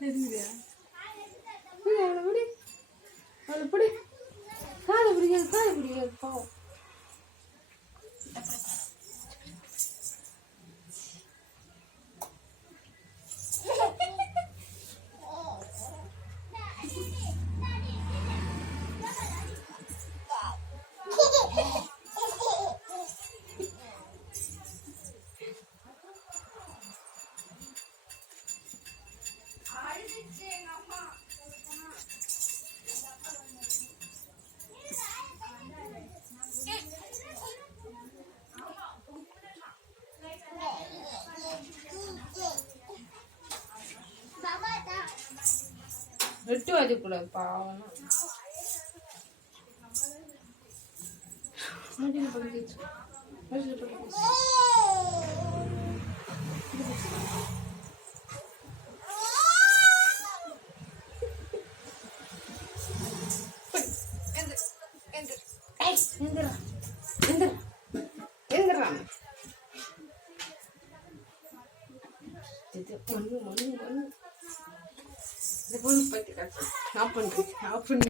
தெரியுதா அவளை புடி. அவளை புடி. காலை பிடிக்காது காலை பிடிக்காது பாவம். விட்டு வச்சுக்கூடாது பாவம் மூஞ்சில படுத்துச்சு. மூஞ்சில படுத்துச்சு. எந்திரா. எந்திரா. எந்திரா. மண்ணு இந்த பொண்ணு பத்தி